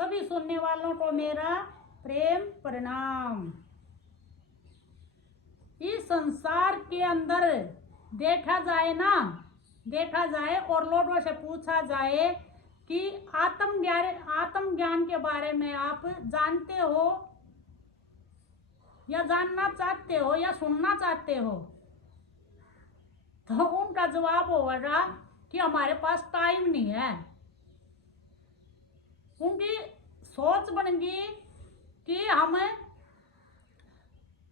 सभी सुनने वालों को मेरा प्रेम प्रणाम। इस संसार के अंदर देखा जाए और लोगों से पूछा जाए कि आत्मज्ञान के बारे में आप जानते हो या जानना चाहते हो या सुनना चाहते हो, तो उनका जवाब होगा कि हमारे पास टाइम नहीं है। उनकी सोच बन गई कि हम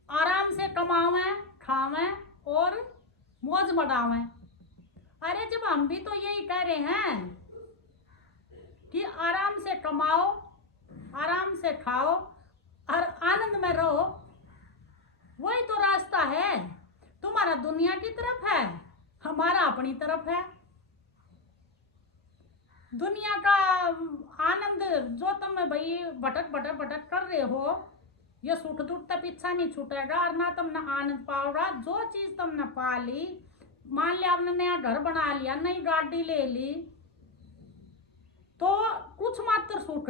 आराम से कमावें, खावें और मौज मनावें। अरे जब हम भी तो यही कह रहे हैं कि आराम से कमाओ, आराम से खाओ और आनंद में रहो, वही तो रास्ता है। तुम्हारा दुनिया की तरफ है, हमारा अपनी तरफ है। दुनिया का आनंद जो तुम भाई भटक कर रहे हो, ये सुट दुट तक पीछा नहीं छूटेगा और ना तुमने आनंद पाओगा। जो चीज तुमने पा ली, मान लिया आपने नया घर बना लिया, नई गाड़ी ले ली, तो कुछ मात्र सुख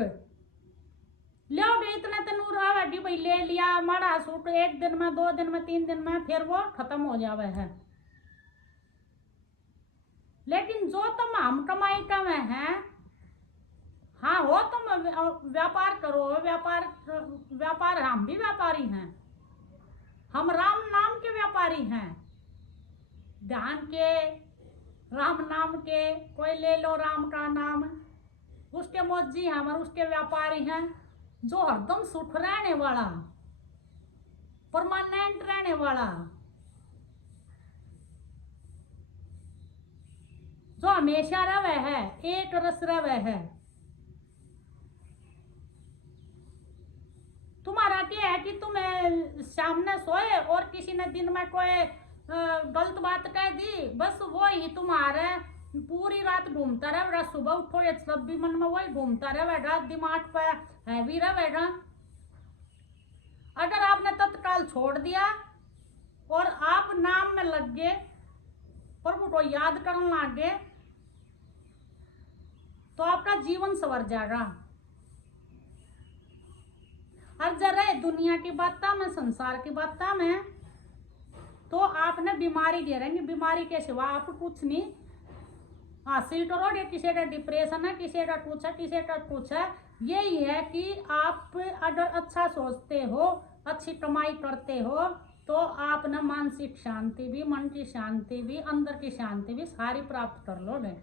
लोगे, इतने दिन उड़ी भाई ले लिया माड़ा सुख, 1 दिन में 2 दिन में 3 दिन में फिर वो खत्म हो जावे है। लेकिन जो तुम हम कमाई का में है, हाँ हो तुम व्यापार करो, व्यापार हम भी व्यापारी हैं, हम राम नाम के व्यापारी हैं, ध्यान के, राम नाम के। कोई ले लो राम का नाम, उसके मौजी हम और उसके व्यापारी हैं, जो हरदम सुख रहने वाला, परमानेंट रहने वाला, जो हमेशा रवे है, एक रस रवे है। तुम्हारा क्या है कि तुम सामने सोए और किसी ने दिन में कोई गलत बात कह दी, बस वो ही तुम्हारे पूरी रात घूमता रहेगा, सुबह उठो ये सब भी मन में वही घूमता रहेगा, दिमाग पे हैवी रहेगा। अगर आपने तत्काल छोड़ दिया और आप नाम में लग गए, प्रभु को याद करने लगे, तो आपका जीवन संवर जाएगा। और जरा दुनिया की बात में, संसार की बात में, तो आपने बीमारी घेरेंगे, बीमारी के सिवा आप कुछ नहीं हासिल करोगे। किसी का डिप्रेशन है, किसी का कुछ है, किसी का कुछ है। यही है कि आप अगर अच्छा सोचते हो, अच्छी कमाई करते हो, तो आप ना मानसिक शांति भी, मन की शांति भी, अंदर की शांति भी सारी प्राप्त कर लोगे।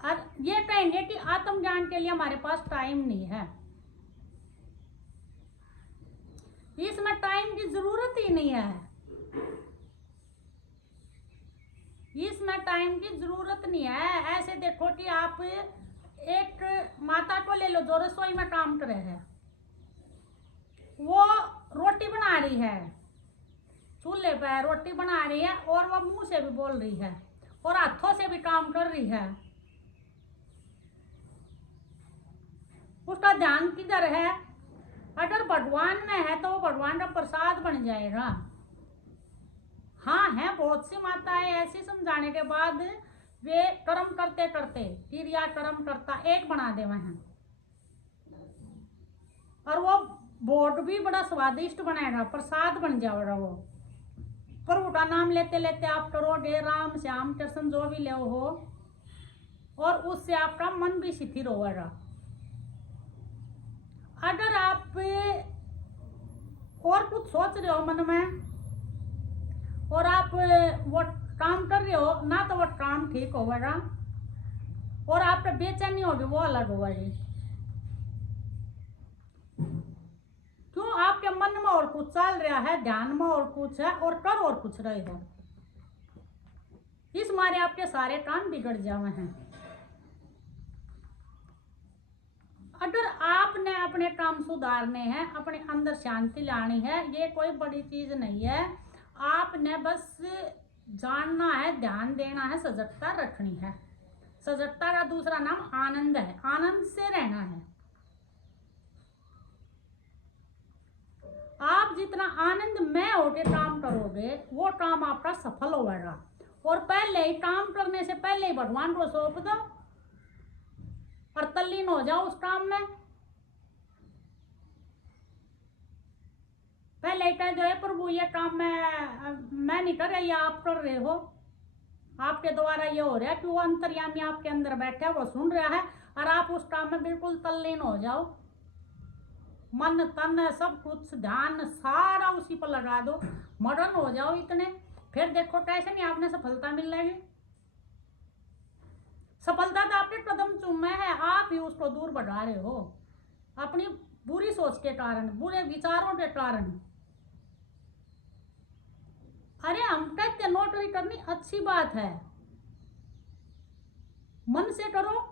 और ये कहेंगे कि आत्मज्ञान के लिए हमारे पास टाइम नहीं है, इसमें टाइम की जरूरत ही नहीं है, इसमें टाइम की जरूरत नहीं है। ऐसे देखो कि आप एक माता को ले लो जो रसोई में काम करे है, वो रोटी बना रही है, चूल्हे पर रोटी बना रही है, और वो मुंह से भी बोल रही है और हाथों से भी काम कर रही है। उसका ध्यान किधर है? अगर भगवान में है तो वो भगवान का प्रसाद बन जाएगा। हाँ है बहुत सी माताएं ऐसी समझाने के बाद वे कर्म करते करते, क्रिया कर्म करता एक बना देवे हैं, और वो भोग भी बड़ा स्वादिष्ट बनेगा, प्रसाद बन जाएगा। वो प्रभु का नाम लेते लेते आप करोगे, राम श्याम कृष्ण जो भी ले हो, और उससे आपका मन भी शिथिल होगा। अगर आप और कुछ सोच रहे हो मन में और आप वो काम कर रहे हो ना, तो वो काम ठीक होगा, और आपका बेचैनी होगी वो अलग होगा। क्यों? आपके मन में और कुछ चल रहा है, ध्यान में और कुछ है, और कर और कुछ रहे हो, इस मारे आपके सारे काम बिगड़ जावे हैं। अगर आपने अपने काम सुधारने हैं, अपने अंदर शांति लानी है, ये कोई बड़ी चीज नहीं है। आपने बस जानना है, ध्यान देना है, सजगता रखनी है। सजगता का दूसरा नाम आनंद है, आनंद से रहना है। आप जितना आनंद में होके काम करोगे, वो काम आपका सफल होगा। और पहले ही काम करने से पहले ही भगवान को सौंप दो, और तल्लीन हो जाओ उस काम में। पहले कह दो प्रभु ये काम मैं नहीं कर रहा, ये आप कर रहे हो, आपके द्वारा ये हो रहा है कि वो अंतर्यामी आपके अंदर बैठा है, वो सुन रहा है, और आप उस काम में बिल्कुल तल्लीन हो जाओ। मन तन सब कुछ ध्यान सारा उसी पर लगा दो, मगन हो जाओ इतने। फिर देखो कैसे नहीं आपने सफलता मिल रही। सफलता तो आपके कदम चूमे है, आप ही उसको दूर बढ़ा रहे हो अपनी बुरी सोच के कारण, बुरे विचारों के कारण। अरे हम कहते नौकरी करनी अच्छी बात है, मन से करो,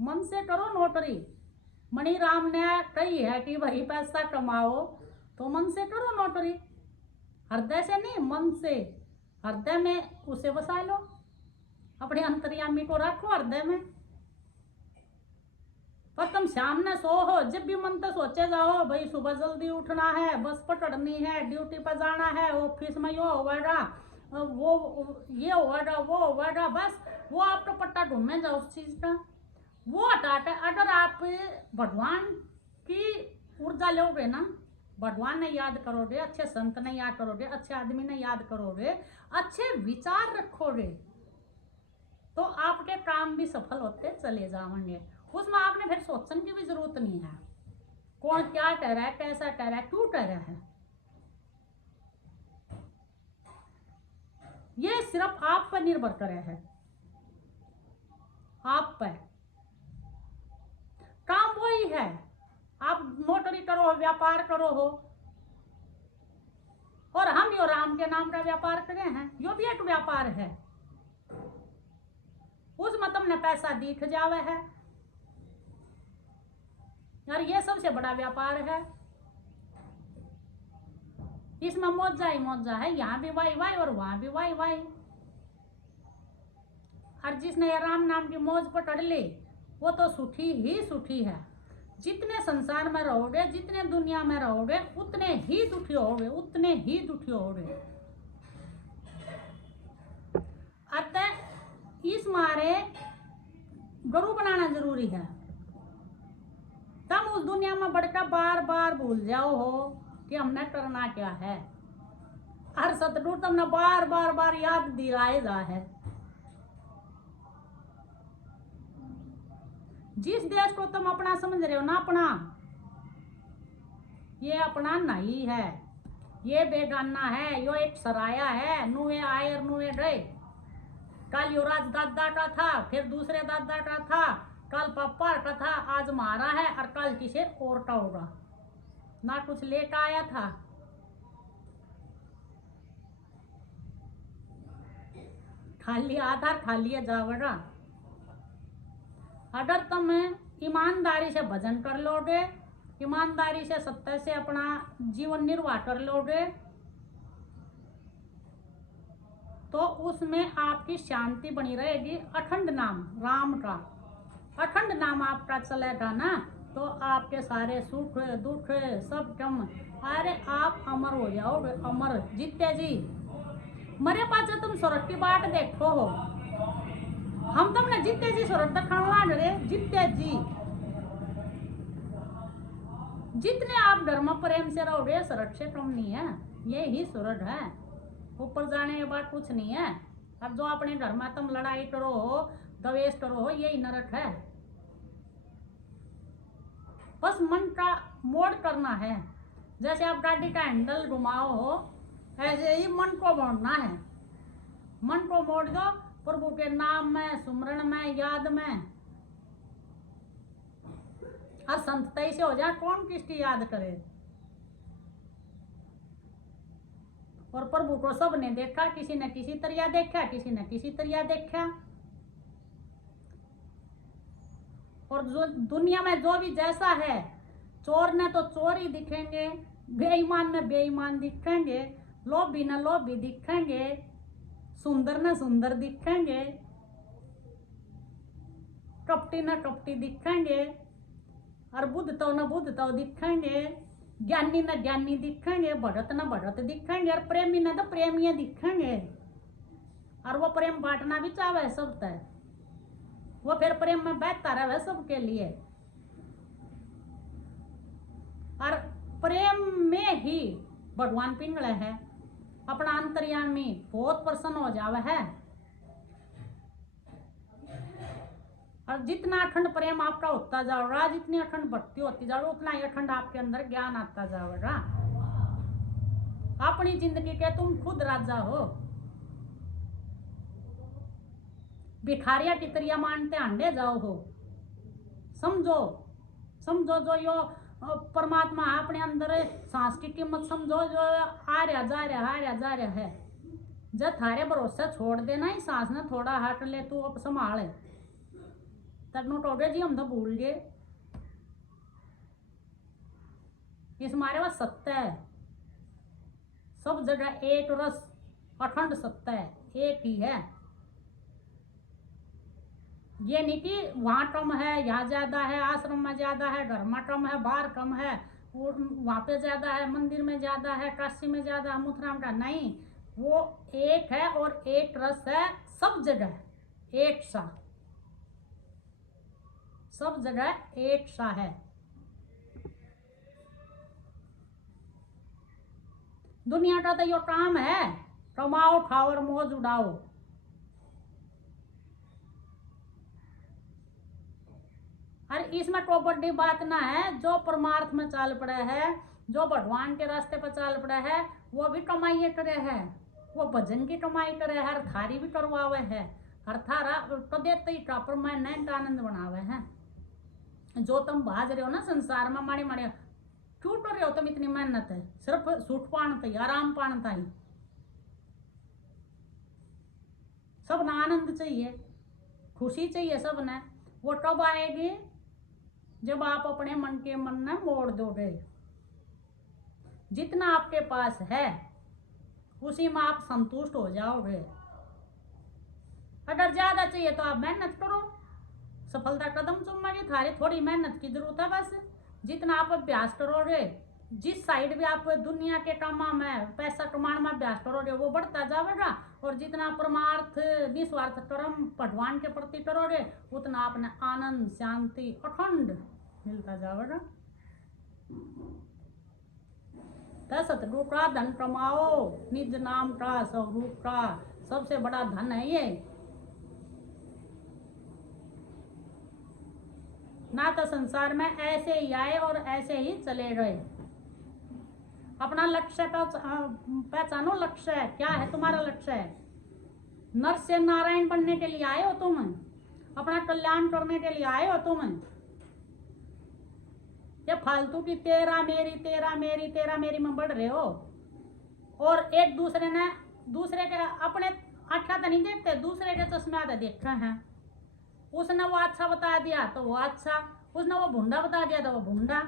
मन से करो नौकरी। मणिराम ने कही है कि वही पैसा कमाओ, तो मन से करो नौकरी, हृदय से नहीं, मन से। हृदय में उसे बसा लो, अपने अंतर्यामी को रखो हृदय में। पर तुम सामने सो हो, जब भी मन तो सोचे जाओ भाई सुबह जल्दी उठना है, बस पकड़नी है, ड्यूटी पर जाना है, ऑफिस में यो होगा, वो ये होगा, वो होगा, बस वो आपका पट्टा ढूंढने जाओ उस चीज का, वो हटाते। अगर आप भगवान की ऊर्जा लोगे ना, भगवान ने याद करोगे, अच्छे संत ने याद करोगे, अच्छे आदमी ने याद करोगे, अच्छे विचार रखोगे, तो आपके काम भी सफल होते चले जाएंगे। उसमें आपने फिर सोचने की भी जरूरत नहीं है कौन क्या कह रहा है, कैसा कह रहा है, क्यों कह रहा है। ये सिर्फ आप पर निर्भर करे है, आप पर। काम वही है, आप नौकरी करो, व्यापार करो हो, और हम यो राम के नाम का व्यापार करे हैं, यो भी एक व्यापार है। उसमें तुमने पैसा दिख जावे है, यार ये सबसे बड़ा व्यापार है। इसमें मौजा ही मौजा है, यहाँ भी वाई वाई और वहां भी वाई वाई। और जिसने ये राम नाम की मौज पकड़ ली वो तो सुखी ही सुखी है। जितने संसार में रहोगे, जितने दुनिया में रहोगे, उतने ही दुखी होगे, उतने ही दुखी होगे। अतः इस मारे गुरु बनाना जरूरी है। तुम उस दुनिया में बढ़कर बार बार भूल जाओ हो कि हमने करना क्या है। हर सतगुरु तुमने बार बार बार याद दिलाए जा है। जिस देश को तुम अपना समझ रहे हो ना, अपना, ये अपना नहीं है, ये बेगाना है, यो एक सराया है। नुए आए और नुए गए। कल युवराज दादा का था, फिर दूसरे दादा का था, कल पापा का था, आज हमारा है, और कल किसी और का होगा। ना कुछ लेकर आया था, खाली आधार खाली जावड़ा। अगर तुम ईमानदारी से भजन कर लोगे, ईमानदारी से सत्य से अपना जीवन निर्वाह कर लोगे, तो उसमें आपकी शांति बनी रहेगी। अखंड नाम राम का, अखंड नाम आपका चलेगा ना, तो आपके सारे सुख दुख सब कम। अरे आप अमर हो जाओगे, अमर। जीते जी मरे पाचे तुम स्वर्ग की बाट देखो हो। हम तुमने जीते जी स्वर्ग दिखावा रे, जीते जी। जितने आप धर्म प्रेम से रहोगे, स्वर्ग से कम नहीं है, ये ही स्वर्ग है। ऊपर जाने के बाद कुछ नहीं है। अब जो अपने घर में तुम लड़ाई करो हो, द्वेष करो हो, यही नरक है। बस मन का मोड़ करना है। जैसे आप गाड़ी का हैंडल घुमाओ हो, ऐसे ही मन को मोड़ना है। मन को मोड़ दो प्रभु के नाम में, सुमरण में, याद में। और संतताई से हो जाए, कौन किसकी याद करे। और प्रभु को सब ने देखा, किसी ने किसी तरिया देखा, किसी ने किसी तरिया देखा। और जो दुनिया में जो भी जैसा है, चोर ने तो चोर ही दिखेंगे, बेईमान ने बेईमान दिखेंगे, लोभी न लोभी दिखेंगे, सुंदर न सुंदर दिखेंगे, कपटी न कपटी दिखेंगे, और बुद्ध तो न बुद्ध तो दिखेंगे, ज्ञानी न ज्ञानी दिखेंगे, भगत न भगत दिखेंगे, और प्रेमी न तो प्रेमी दिखेंगे। और वो प्रेम बांटना भी चाहे सब तय, वो फिर प्रेम में बहता रहे सबके लिए। और प्रेम में ही भगवान पिंगले है, अपना अंतर्यामी बहुत प्रसन्न हो जावे है। और जितना अखंड प्रेम आपका होता जाएगा, जितनी अखंड भक्ति होती जाएगी, उतना ही अखंड आपके अंदर ज्ञान आता जाएगा। अपनी जिंदगी के तुम खुद राजा हो। भिखारिया की तरह मानते आंडे जाओ हो। समझो समझो जो यो परमात्मा अपने अंदर सांस की कीमत समझो, जो आ रहा जा रहा है। जब थारे भरोसे छोड़ देना ही सांस ने थोड़ा हट ले, तू अब संभाल तब टोटे जी हम तो भूल गए। इस मारे पास सत्य है, सब जगह एक रस अखंड सत्य है, एक ही है। ये नहीं कि वहां कम है यहाँ ज्यादा है, आश्रम में ज्यादा है, घर में कम है, बाहर कम है, वहां पे ज्यादा है, मंदिर में ज्यादा है, काशी में ज्यादा है, मथुरा में नहीं। वो एक है और एक रस है, सब जगह एक सा, सब जगह एक सा है। दुनिया का तो यो काम है, कमाओ खाओ और मौज उड़ाओ। और इसमें कोई बड़ी बात ना है। जो परमार्थ में चल पड़े है, जो भगवान के रास्ते पर चल पड़े है, वो भी कमाई करे है, वो भजन की कमाई करे है, हर थारी भी करवावे है, हर थारा तो देते ही का परमानेंट आनंद बनावे है। जो तुम भाज रहे हो ना संसार में, माड़ी माड़ी क्यों कर रहे हो तुम इतनी मेहनत है, सिर्फ सुख पान ही, आराम पान ही। सब ना आनंद चाहिए, खुशी चाहिए सब ने। वो कब आएगी? जब आप अपने मन के मन में मोड़ दोगे। जितना आपके पास है उसी में आप संतुष्ट हो जाओगे। अगर ज्यादा चाहिए तो आप मेहनत करो, सफलता कदम चूमेगी। थारी थोड़ी मेहनत की जरूरत है बस। जितना आप अभ्यास करोगे, जिस साइड भी आप दुनिया के कामों में पैसा कमाने में अभ्यास करोगे, वो बढ़ता जाएगा। और जितना परमार्थ निस्वार्थ कर्म भगवान के प्रति करोगे, उतना अपने आनंद शांति अखंड मिलता जाएगा। सतगुरु का धन कमाओ, निज नाम का स्वरूप का सबसे बड़ा धन है ये। ना तो संसार में ऐसे ही आए और ऐसे ही चले गए। अपना लक्ष्य पहचानो। लक्ष्य है क्या है तुम्हारा? लक्ष्य है नर से नारायण बनने के लिए आए हो तुम, अपना कल्याण करने के लिए आए हो तुम। ये फालतू की तेरा मेरी तेरा मेरी तेरा मेरी में बढ़ रहे हो। और एक दूसरे के अपने आँखा तो नहीं देखते, दूसरे के चश्मे आते देखते हैं। उसने वो अच्छा बता दिया तो वो अच्छा, उसने वो भुंडा बता दिया तो वो भुंडा।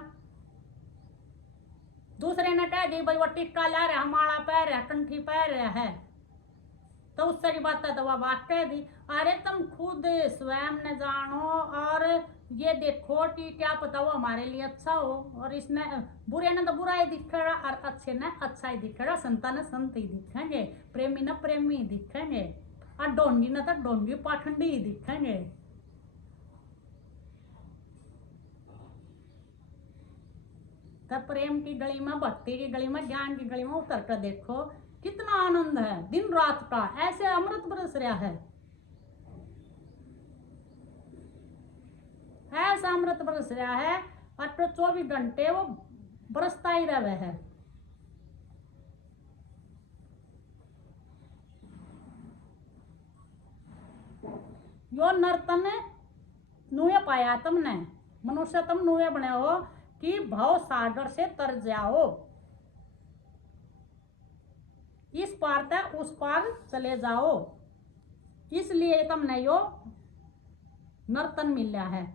दूसरे ने कह दी भाई वो टिक्का ला रहा, हमारा पैर है, कंठी पैर है, तो उससे की बात है तो वह बात कह दी। अरे तुम खुद स्वयं ने जानो और ये देखो कि क्या पता वो हमारे लिए अच्छा हो। और इसने बुरे ने तो बुरा ही दिखेगा और अच्छे ने अच्छा ही दिखेगा, संता ने संत ही दिखेंगे, प्रेमी ने प्रेमी ही दिखेंगे, और डोंगी ने तो डोंगी पाखंडी ही दिखेंगे। तब प्रेम की गली में, भक्ति की गली में, ज्ञान की गली में उतर कर देखो कितना आनंद है। दिन रात का ऐसे अमृत बरस रहा है, ऐसा अमृत बरस रहा है। और तो 24 घंटे वो बरसता ही रहे है। यो नर्तन नुए पाया तुमने, मनुष्य तुम नुए बने हो कि भव सागर से तर जाओ, इस पार तक उस पार चले जाओ। इसलिए तुमने यो नर्तन मिला है।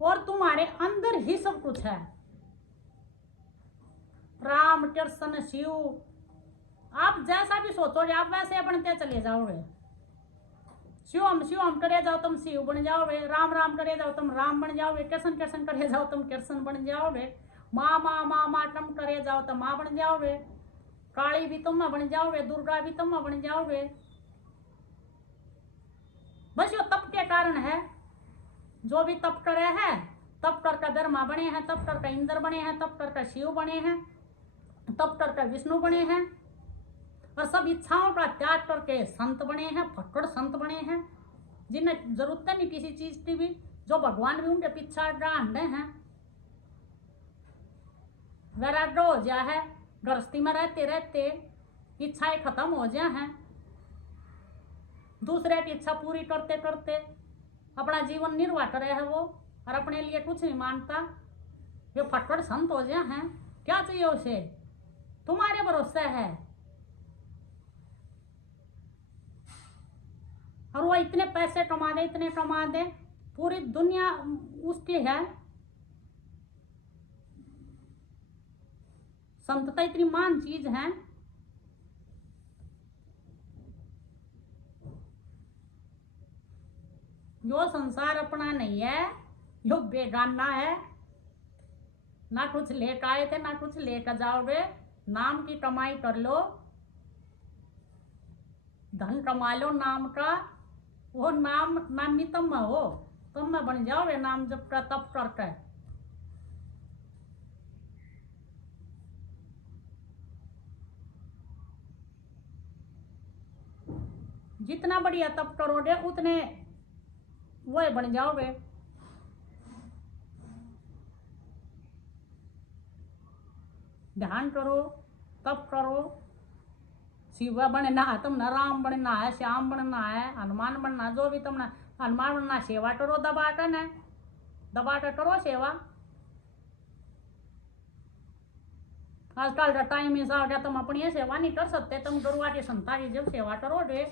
और तुम्हारे अंदर ही सब कुछ है। राम कृष्ण शिव, आप जैसा भी सोचोगे आप वैसे बनते चले जाओगे। शिवम शिवम करे जाओ तुम शिव बन जाओगे, राम राम करे जाओ तुम राम बन जाओगे, कृष्ण कृष्ण करे जाओ तुम कृष्ण बन जाओगे, माँ माँ माँ माँ तुम करे जाओ तो माँ बन जाओगे, काली भी तुम बन जाओगे, दुर्गा भी तुम बन जाओगे। कारण है। जो भी तप करे है, तप करके ब्रह्मा बने हैं, तप करके इंद्र बने हैं, तप करके शिव बने हैं, तप करके विष्णु बने हैं, और सब इच्छाओं का त्याग करके संत बने हैं, फक्कड़ संत बने हैं, जिन्हें जरूरत नहीं किसी चीज की भी, जो भगवान भी उनके पीछे डांडे हैं। वैराग्य हो गया है, गृहस्थी में रहते रहते इच्छाएं खत्म हो गया हैं, दूसरे की इच्छा पूरी करते करते अपना जीवन निर्वाह करे है वो, और अपने लिए कुछ नहीं मानता। ये फटफट संत हो गया हैं, क्या चाहिए उसे, तुम्हारे भरोसे है। और वो इतने पैसे कमा दे, इतने कमा दे, पूरी दुनिया उसकी है। संतता इतनी महान चीज है। जो संसार अपना नहीं है, जो बेगाना है, ना कुछ लेकर आए थे ना कुछ लेकर जाओगे। नाम की कमाई कर लो, धन कमा लो नाम का, वो नाम नामी तुम हो, तुम में बन जाओगे नाम जब का तप करके। जितना बढ़िया तप करोगे उतने वो बन जाओगे। ध्यान करो, तप करो, शिव बनना है, तुमने राम बनना है, श्याम बनना है, हनुमान बनना, जो भी तुमने हनुमान बनना, सेवा करो दबा कर करो सेवा। आजकल का टाइम ऐसा हो गया, तुम अपनी सेवा नहीं कर सकते, तुम गुरुआ की संता की जब सेवा करोगे,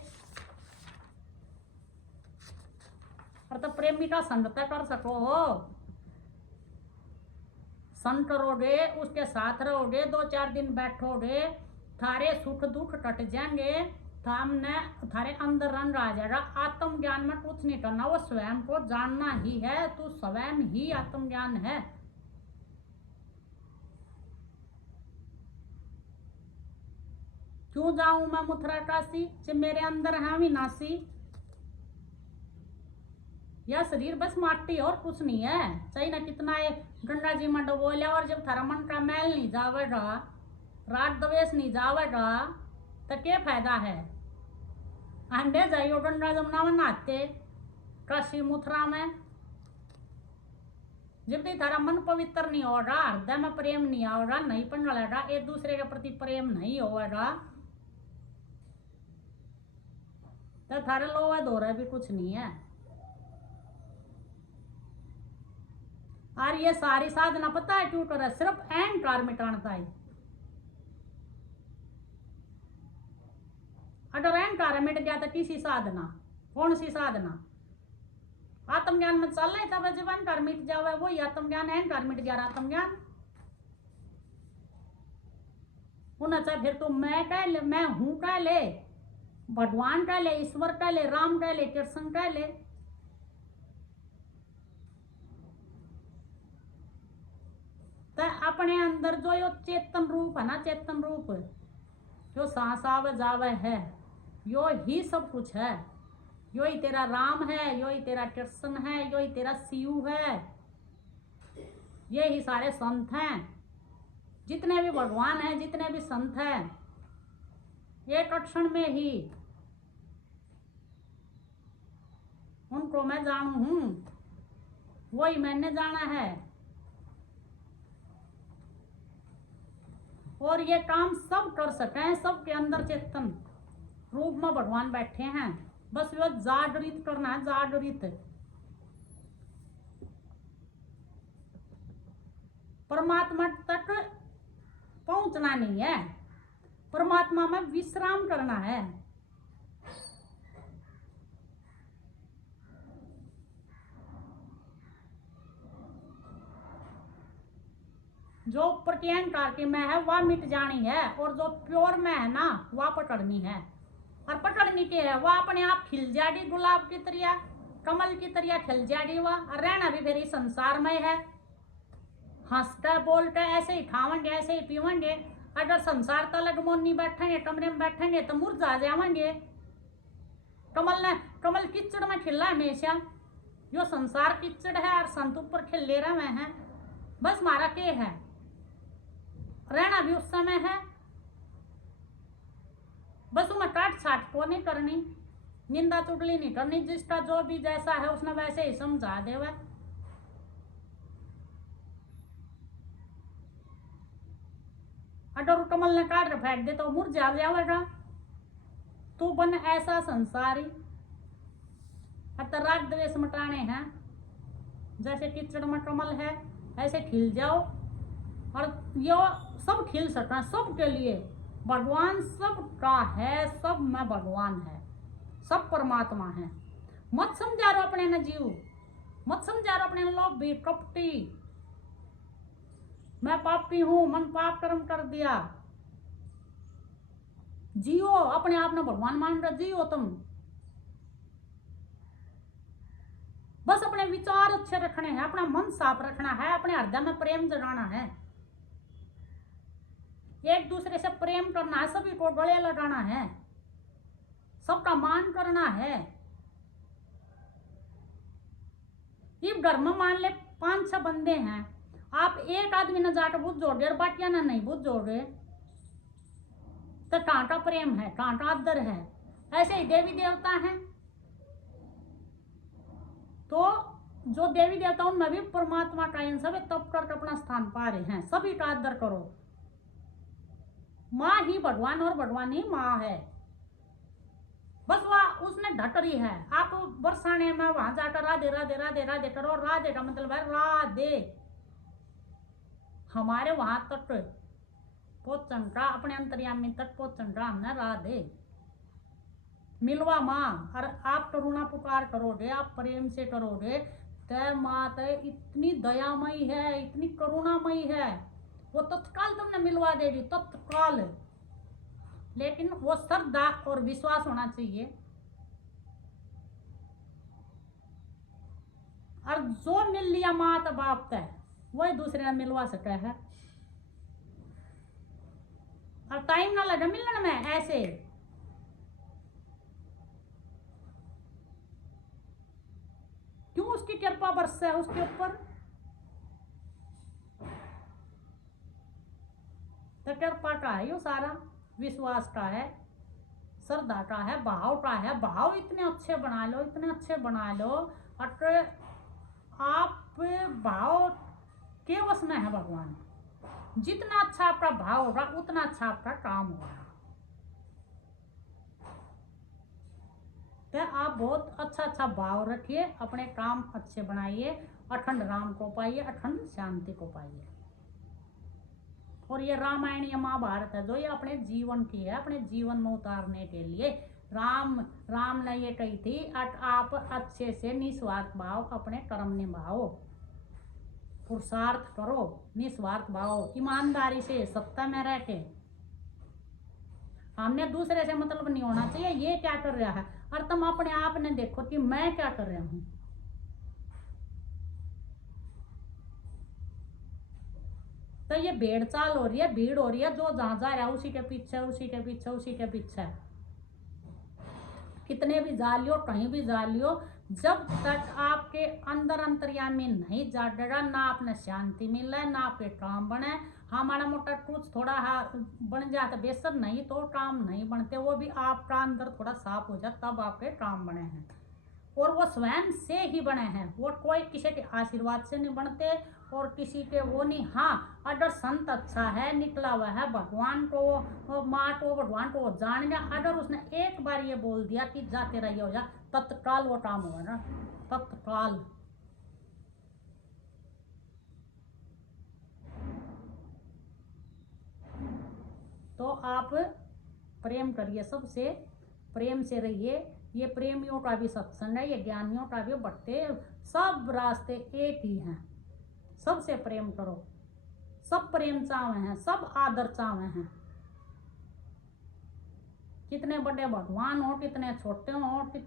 और तो प्रेमी का संगता कर सको हो। संग करोगे, उसके साथ रहोगे, 2-4 दिन बैठोगे, थारे सुख दुख कट जाएंगे, थारे अंदर रंग आ जाएगा। आत्म ज्ञान में कुछ नहीं करना, वो स्वयं को जानना ही है, तू स्वयं ही आत्म ज्ञान है। क्यों जाऊं मैं मथुरा काशी, जब मेरे अंदर है विनाशी। यह शरीर बस माटी और कुछ नहीं है, चाहे ना कितना ये गंगा जी में डुबो लिया, और जब थारा मन का मैल नहीं जावेगा, राग द्वेष नहीं जावेगा, तो क्या फायदा है। अंडे जाइयो गंगा जमुना में नहाते, काशी मथुरा में, जब तक थारा मन पवित्र नहीं होगा, हृदय में प्रेम नहीं आएगा, नहीं पंडलेगा, एक दूसरे के प्रति प्रेम नहीं होगा, तो थारे लोहा धोरा भी कुछ नहीं है। और ये सारी साधना पता है क्यों कर, सिर्फ अहंकार मिटाना है। अगर अहंकार मिट गया तो किसी साधना, कौन सी साधना। आत्मज्ञान में चल रहे तब जब अहंकार मिट जावे, वही आत्मज्ञान। अहंकार मिट गया आत्मज्ञान होना चाहिए। फिर तो मैं कह ले, मैं हूं कह ले, भगवान कह ले, ईश्वर कह ले, राम कह ले, कृष्ण कह ले, तो अपने अंदर जो यो चेतन रूप है ना, चेतन रूप जो सांस आवे जावे है, यो ही सब कुछ है। यो ही तेरा राम है, यो ही तेरा कृष्ण है, यो ही तेरा शिव है, ये ही सारे संत हैं। जितने भी भगवान हैं, जितने भी संत हैं, एक क्षण में ही उनको मैं जानू हूं, वही मैंने जाना है। और ये काम सब कर सके, सबके अंदर चेतन रूप में भगवान बैठे हैं, बस वो जागृत करना है, जागृत। परमात्मा तक पहुंचना नहीं है, परमात्मा में विश्राम करना है। जो ऊपर की अहंकार की मैं है वह मिट जानी है, और जो प्योर में है ना वह पकड़नी है। और पकड़नी के है वह अपने आप खिल जाएगी, गुलाब की तरह, कमल की तरह खिल जाएगी वह। और रहना भी फिर संसार में है, हंसते बोलते ऐसे ही खावेंगे, ऐसे ही पीवेंगे। अगर संसार तलक मोनी बैठेंगे, कमरे में बैठेंगे तो मुरझा जाएंगे। कमल कीचड़ में खिला हमेशा। यो संसार कीचड़ है और संत ऊपर खिल ले रहे हैं। बस मारा के है, रहना भी उस समय है। बस मैं काट छाट को नहीं करनी, निंदा चुगली नहीं करनी। जिसका जो भी जैसा है उसने वैसे ही समझा देवा। अगर कमल ने काट फेंक दे तो मुरझा जाएगा। तू बन ऐसा संसारी, राग द्वेष मटाने हैं। जैसे कीचड़ में कमल है ऐसे खिल जाओ, और यो सब खिल सकता, सबके लिए भगवान सबका है, सब में भगवान है, सब परमात्मा है। मत समझा रो अपने न जीव, मत समझा रो अपने लोभी कपटी, मैं पापी हूं, मन पाप कर्म कर दिया। जियो अपने आप ने भगवान मान कर जियो तुम। बस अपने विचार अच्छे रखने हैं, अपना मन साफ रखना है, अपने हृदय में प्रेम जगाना है, एक दूसरे से प्रेम करना है, सभी को गले लगाना है, सबका मान करना है। ये घर में मान ले 5-6 बंदे हैं, आप एक आदमी ने जाकर बुझोगे और बाकिया ने नहीं बुझोगे तो कांटा प्रेम है, कांटा आदर है। ऐसे ही देवी देवता हैं, तो जो देवी देवता उनमें भी परमात्मा का अंश है, तप करके अपना स्थान पा रहे हैं। सभी का आदर करो। माँ ही भगवान और भगवान ही माँ है। बस वह उसने ढक रही है। आप बरसाने में वहां जाकर राधे राधे राधे राधे करो। राधे का मतलब है राधे, हमारे वहां तक पहुंचन का, अपने अंतर्यामी तक पहुंचन का हमने राधे मिलवा माँ। और आप करुणा पुकार करोगे, आप प्रेम से करोगे, तय मात इतनी दयामयी है, इतनी करुणामयी है, वो तत्काल तुमने मिलवा देगी, तत्काल। लेकिन वो श्रद्धा और विश्वास होना चाहिए। और जो मिल लिया मात बाप तय, वही दूसरे ने मिलवा सका है। और टाइम ना लगे मिलने में, ऐसे क्यों उसकी कृपा बरस है उसके ऊपर। तो कृपा का है, यो सारा विश्वास का है, श्रद्धा का है, भाव का है। भाव इतने अच्छे बना लो, इतने अच्छे बना लो, और आप भाव के वश में है भगवान। जितना अच्छा आपका भाव होगा उतना अच्छा आपका काम होगा। तो आप बहुत अच्छा अच्छा भाव रखिए, अपने काम अच्छे बनाइए, अखंड राम को पाइए, अखंड शांति को पाइए। और ये रामायण या महाभारत है जो ये अपने जीवन की है, अपने जीवन में उतारने के लिए राम ने ये कही थी, आप अच्छे से निस्वार्थ भाव अपने कर्म निभाओ, पुरुषार्थ करो, निस्वार्थ भाव, ईमानदारी से, सत्ता में रह के। हमने दूसरे से मतलब नहीं होना चाहिए ये क्या कर रहा है, और तुम अपने आप ने देखो कि मैं क्या कर रहा हूं। तो ये भेड़ चाल हो रही है, भीड़ हो रही है, जो जहां जा रहा है उसी के पीछे, उसी के पीछे, उसी के पीछे। कितने भी जा लियो, कहीं भी जा लियो, जब तक आपके अंदर अंतर्यामी नहीं जागेगा, ना आपने शांति मिले, ना आपके काम बने। हमारा मोटा कुछ थोड़ा बन जाता बेसर, नहीं तो काम नहीं बनते। वो भी आपका अंदर थोड़ा साफ हो जाए तब आपके काम बने हैं, और वो स्वयं से ही बने हैं। वो कोई किसी के आशीर्वाद से नहीं बनते और किसी के वो नहीं। हाँ, अगर संत अच्छा है, निकला हुआ है, भगवान को, माँ को, भगवान को जान गया, अगर उसने एक बार ये बोल दिया कि जा तेरा ये हो जा, तत्काल वो काम होगा ना, तत्काल। तो आप प्रेम करिए, सबसे प्रेम से रहिए। ये प्रेमियों का भी सत्संग है, ये ज्ञानियों का भी बट्टे, सब रास्ते एक ही हैं। सबसे प्रेम करो, सब प्रेम चावे हैं, सब आदर चावे हैं। कितने बड़े भगवान हो, कितने छोटे हो, कितने